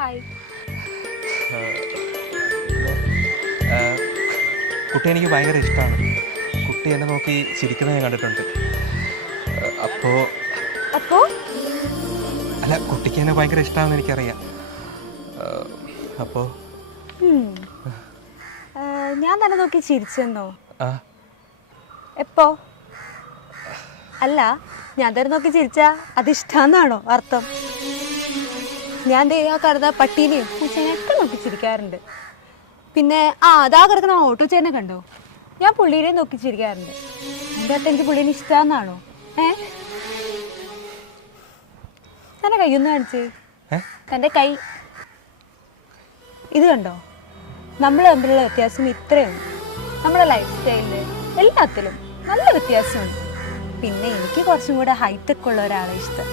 Hi. കുട്ടി എനിക്ക് ഭയങ്കര ഇഷ്ടമാണ്. കുട്ടി എന്നെ നോക്കി ചിരിക്കുന്നത് ഞാൻ കണ്ടിട്ടുണ്ട്. അപ്പോൾ അല്ല, കുട്ടിക്ക് എന്നെ ഭയങ്കര ഇഷ്ടമാണെന്ന് എനിക്കറിയാം. അപ്പോൾ ഞാൻ തന്നെ നോക്കി ചിരിച്ചെന്നോ? ആ എപ്പോ? അല്ല, ഞാൻ തന്നെ നോക്കി ചിരിച്ചാ അതിഷ്ടാന്നാണോ അർത്ഥം? ഞാൻ ആ കരുത പട്ടീനെയും പൂച്ചേനെയൊക്കെ നോക്കി ചിരിക്കാറുണ്ട്. പിന്നെ അതാ കിടക്കുന്ന ഓട്ടോ ചേനെ കണ്ടോ? ഞാൻ പുള്ളീനെ നോക്കി ചിരിക്കാറുണ്ട്. എൻ്റെ അർത്ഥം എനിക്ക് പുള്ളീനെ ഇഷ്ടമാന്നാണോ? എൻ്റെ കൈയൊന്ന് കാണിച്ചേ. എൻ്റെ കൈ ഇത് കണ്ടോ? നമ്മൾ തമ്മിലുള്ള വ്യത്യാസം ഇത്രയുണ്ട്. നമ്മുടെ ലൈഫ് സ്റ്റൈലിൽ എല്ലാത്തിലും നല്ല വ്യത്യാസമുണ്ട്. പിന്നെ എനിക്ക് കുറച്ചും കൂടെ ഹൈടെക് ഉള്ള ഒരാളെ ഇഷ്ടം.